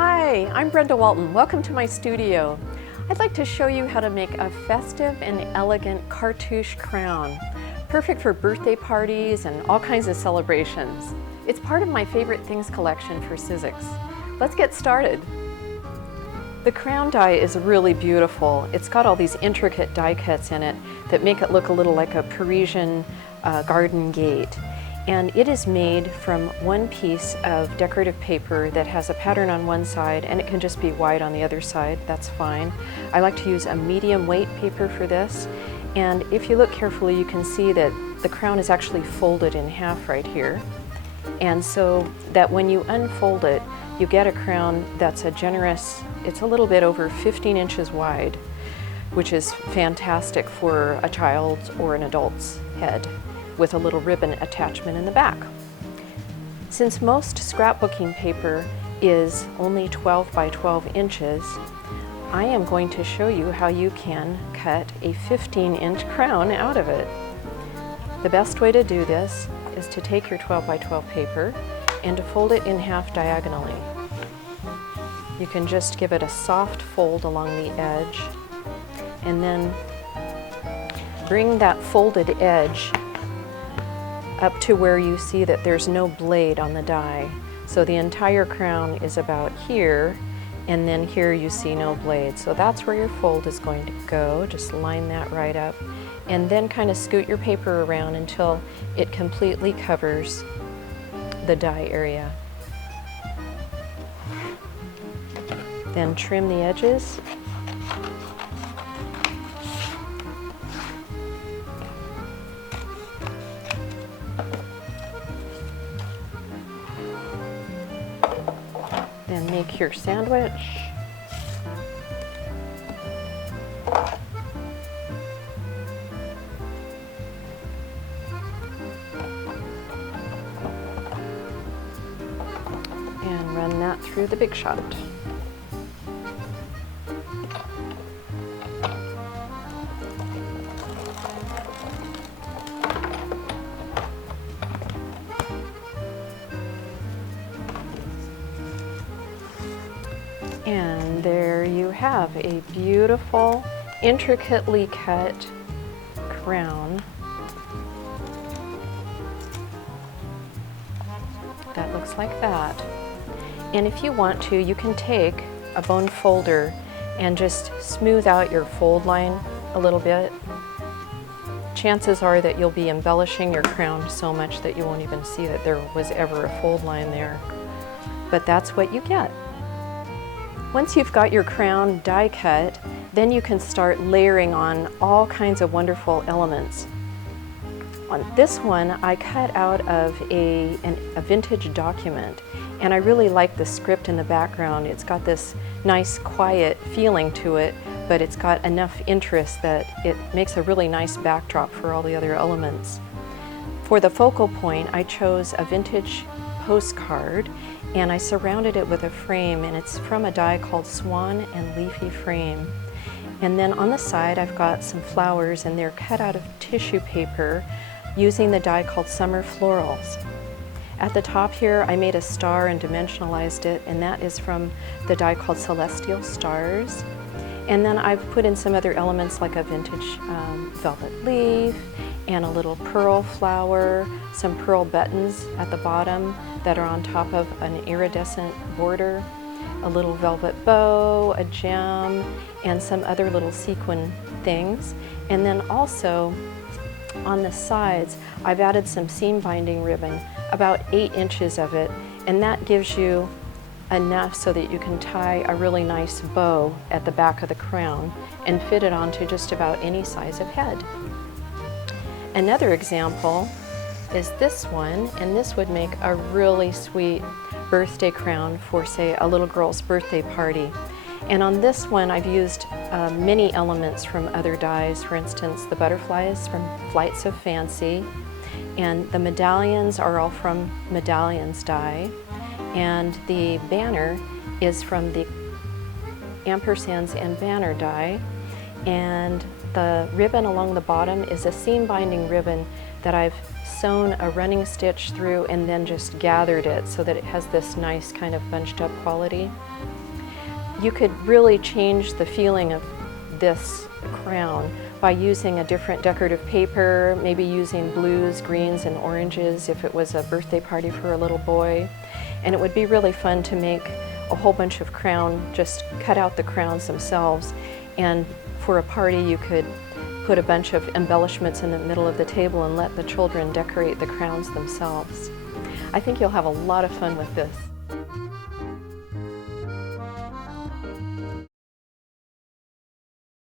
Hi, I'm Brenda Walton. Welcome to my studio. I'd like to show you how to make a festive and elegant cartouche crown, perfect for birthday parties and all kinds of celebrations. It's part of my favorite things collection for Sizzix. Let's get started. The crown die is really beautiful. It's got all these intricate die cuts in it that make it look a little like a Parisian garden gate. And it is made from one piece of decorative paper that has a pattern on one side, and it can just be white on the other side. That's fine. I like to use a medium weight paper for this. And if you look carefully, you can see that the crown is actually folded in half right here. And so that when you unfold it, you get a crown that's it's a little bit over 15 inches wide, which is fantastic for a child's or an adult's head, with a little ribbon attachment in the back. Since most scrapbooking paper is only 12 by 12 inches, I am going to show you how you can cut a 15-inch crown out of it. The best way to do this is to take your 12 by 12 paper and to fold it in half diagonally. You can just give it a soft fold along the edge and then bring that folded edge up to where you see that there's no blade on the die. So the entire crown is about here, and then here you see no blade. So that's where your fold is going to go. Just line that right up, and then kind of scoot your paper around until it completely covers the die area. Then trim the edges. Then make your sandwich. And run that through the Big Shot. And there you have a beautiful, intricately cut crown that looks like that. And if you want to, you can take a bone folder and just smooth out your fold line a little bit. Chances are that you'll be embellishing your crown so much that you won't even see that there was ever a fold line there. But that's what you get. Once you've got your crown die cut, then you can start layering on all kinds of wonderful elements. On this one, I cut out of a vintage document, and I really like the script in the background. It's got this nice, quiet feeling to it, but it's got enough interest that it makes a really nice backdrop for all the other elements. For the focal point, I chose a vintage postcard, and I surrounded it with a frame, and it's from a die called Swan and Leafy Frame. And then on the side I've got some flowers, and they're cut out of tissue paper using the die called Summer Florals. At the top here I made a star and dimensionalized it, and that is from the die called Celestial Stars. And then I've put in some other elements like a vintage velvet leaf and a little pearl flower, some pearl buttons at the bottom that are on top of an iridescent border, a little velvet bow, a gem, and some other little sequin things. And then also on the sides, I've added some seam binding ribbon, about 8 inches of it, and that gives you enough so that you can tie a really nice bow at the back of the crown and fit it onto just about any size of head. Another example is this one, and this would make a really sweet birthday crown for, say, a little girl's birthday party. And on this one I've used many elements from other dies. For instance, the butterflies from Flights of Fancy, and the medallions are all from Medallions die, and the banner is from the ampersands and banner die, and The ribbon along the bottom is a seam binding ribbon that I've sewn a running stitch through and then just gathered it so that it has this nice kind of bunched up quality. You could really change the feeling of this crown by using a different decorative paper, maybe using blues, greens, and oranges if it was a birthday party for a little boy. And it would be really fun to make a whole bunch of crown, just cut out the crowns themselves, and for a party you could put a bunch of embellishments in the middle of the table and let the children decorate the crowns themselves. I think you'll have a lot of fun with this.